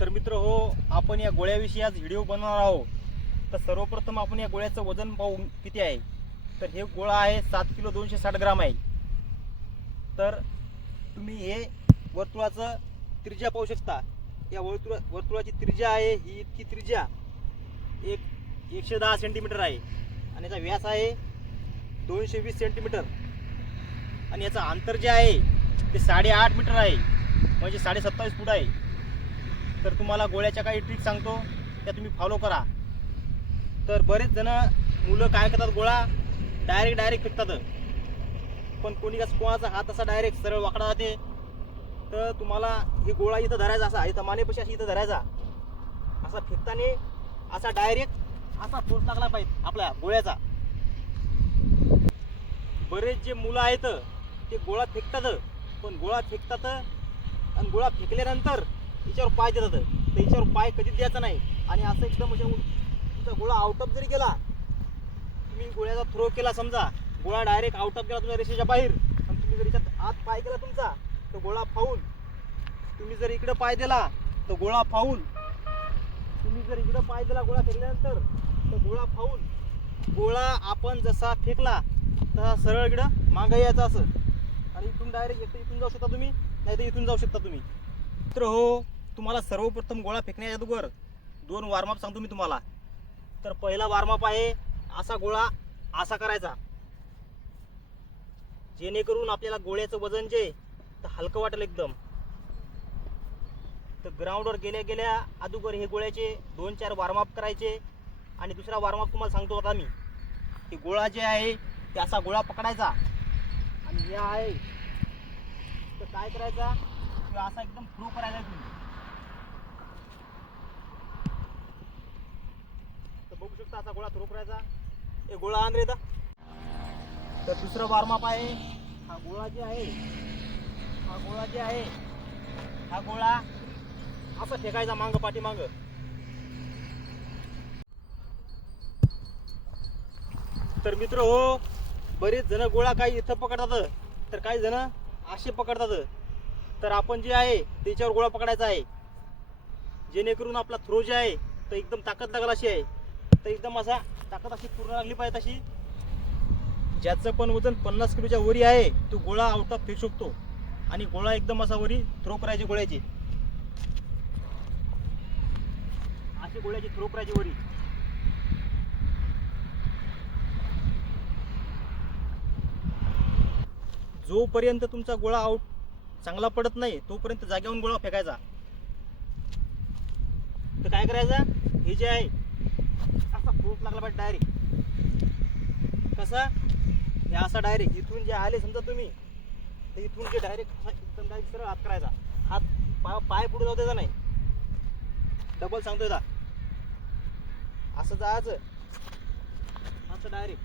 तर मित्र हो, आपण या गोळ्याविषयी आज व्हिडिओ बनवणार आहोत. तर सर्वप्रथम आपण या गोळ्याचं वजन पाहू किती आहे. तर हे गोळा आहे 7 किलो 260 ग्राम आहे. तर तुम्ही हे वर्तुळाचं त्रिज्या पाहू शकता. या वर्तुळाची त्रिज्या आहे ही इतकी त्रिज्या 110 सेंटीमीटर आहे आणि याचा व्यास आहे 220 सेंटीमीटर आणि याचं अंतर जे आहे ते 8.5 मीटर आहे, म्हणजे 27.5 फूट आहे. तर तुम्हाला गोळ्याच्या काही ट्रिक सांगतो, त्या तुम्ही फॉलो करा. तर बरेच जण मुलं काय करतात, गोळा डायरेक्ट फेकतात, पण कोणाचा हात असा डायरेक्ट सरळ वाकडा जाते. तर तुम्हाला हे गोळा इथं धरायचा, असा इथं मानेपाशी अशी इथं धरायचा, असा फेकताना असा डायरेक्ट असा फोर्स लागला पाहिजे आपल्या गोळ्याचा. बरेच जे मुलं आहेत ते गोळा फेकतात, पण गोळा फेकतात आणि गोळा फेकल्यानंतर याच्यावर पाय देतात. तर याच्यावर पाय कधीच द्यायचा नाही. आणि असं एकदम तुमचा गोळा आउट ऑफ जरी गेला, तुम्ही गोळ्याचा थ्रो केला, समजा गोळा डायरेक्ट आउट ऑफ गेला तुमच्या रेषेच्या बाहेर, आणि तुम्ही जर याच्यात आत पाय केला तुमचा, तर गोळा फाऊल. तुम्ही जर इकडे पाय दिला तर गोळा फाऊल. तुम्ही जर इकडे पाय दिला गोळा फेकल्यानंतर तर गोळा फाऊल. गोळा आपण जसा फेकला तसा सरळ इकडं मागं यायचा असं, आणि इथून डायरेक्ट एकटं इथून जाऊ शकता तुम्ही, नाही तर इथून जाऊ शकता तुम्ही. तर हो, तुम्हाला सर्वप्रथम गोळा फेकण्याच्या अगोदर 2 वॉर्मअप सांगतो मी तुम्हाला. तर पहिला वॉर्मअप आहे असा गोळा असा करायचा, जेणेकरून आपल्याला गोळ्याचं वजन जे तर हलकं वाटेल एकदम. तर ग्राउंडवर गेल्या अगोदर हे गोळ्याचे 2-4 वॉर्मअप करायचे. आणि दुसरा वॉर्मअप तुम्हाला सांगतो आता मी, की गोळा जे आहे ते असा गोळा पकडायचा, आणि हे आहे तर काय करायचा, असा एकदम थ्रो करायचा तुम्ही. तर बघू शकता असा गोळा थ्रो करायचा. हे गोळा आण रे. तर दुसरं वॉर्मअप आहे, हा गोळा जे आहे हा गोळा असा फेकायचा मांग पाठीमांग. तर मित्र हो, बरेच जण गोळा काही इथं पकडतात, तर काही जण असे पकडतात. तर आपण जे आहे त्याच्यावर गोळा पकडायचा आहे, जेणेकरून आपला थ्रो जे आहे तर एकदम ताकद लागेल अशी आहे. तर एकदम असा ताकद अशी पूर्ण लागली पाहिजे तशी. ज्याचं पण वजन 50 किलोच्या वरी आहे तो गोळा आउट ऑफ फेकू शकतो. आणि गोळा एकदम असा वरी थ्रो करायची गोळ्याची, अशी गोळ्याची थ्रो करायची वरी. जोपर्यंत तुमचा गोळा आउट चांगला पडत नाही तोपर्यंत जागेवरून गोळा फेकायचा. तर काय करायचं, हे जे आहे असा फोर्स लागला पाहिजे डायरेक्ट. कसा, हे असा डायरेक्ट इथून जे आले समजा तुम्ही, तर इथून जे डायरेक्ट एकदम डायरेक्ट सरळ हात करायचा. हात पाय पुढे जाऊ द्यायचा नाही. डबल सांगतोय दा, असं जायचं असं डायरेक्ट.